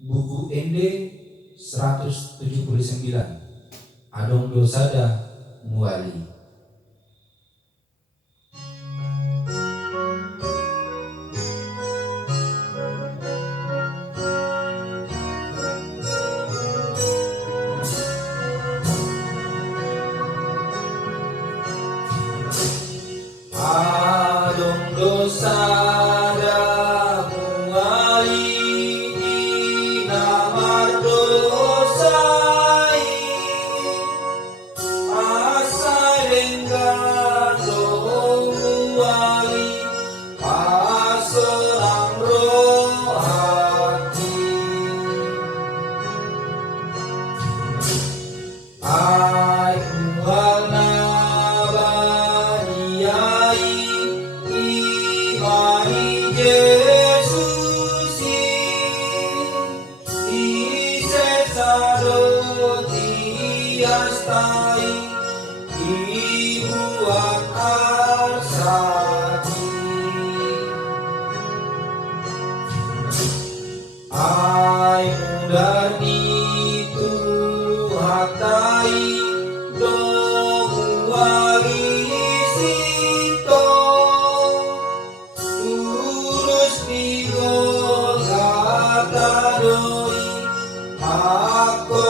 Buku ND 179 Adong Dosada Muali. Adong dosada muali namar dosai asalengga muali aserang rohati ai mualna Ibuan arsati ai mudar itu hatai domuari sito urus digo kata doi aku